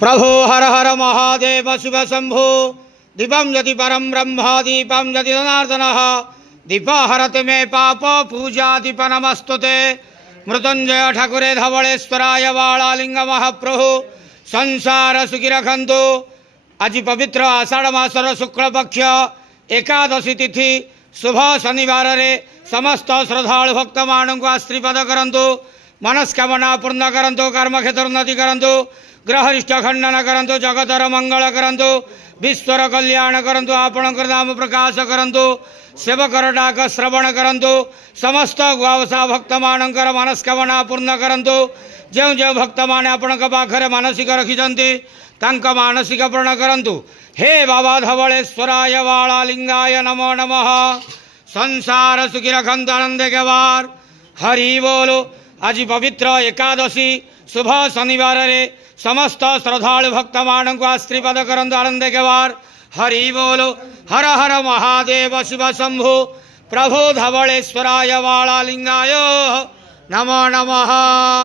प्रभो हर हर महादेव शिव शंभो दीपम यदि परम ब्रह्म दीपम यदि जनार्दन दीप हरति मे पाप पूजा दीप नमस्तुते मृत्युंजय ठाकुरे धवलेश्वराय वालालिंग महाप्रभु संसार सुखी रखंतु। आज पवित्र आषाढ़ मासर शुक्ल पक्ष एकादशी तिथि शुभ शनिवार रे समस्त श्रद्धालु भक्त मान को आशीर्वाद करंतु, मनस्कामना पूर्ण करंतु, कर्मक्षेत्र उन्नति करंतु, ग्रहरिष्ट खंडन करंतु, जगतर मंगल करंतु, विश्वर कल्याण करंतु, आपणकर नाम प्रकाश करंतु, सेवकर डाक श्रवण करंतु, समस्त गुआवसा भक्त मानकर मनस्कामना पूर्ण करंतु। जो जो भक्त माने आपणक पाखरे मानसिक रखिछन्ति तांका मानसिक पूर्ण करंतु। हे बाबा धवलेश्वराय वालालिंगाय नमो नमः। संसार सुखी रखंतु आनंद के बार हरि बोलो। आज पवित्र एकादशी शुभ शनिवार रे समस्त श्रद्धालु भक्त मान को आशीर्वाद करंतु आनंद के बार हरि बोलो। हर हर महादेव शिव शंभु प्रभु धवलेश्वराय वालालिंगाय नमो नमः।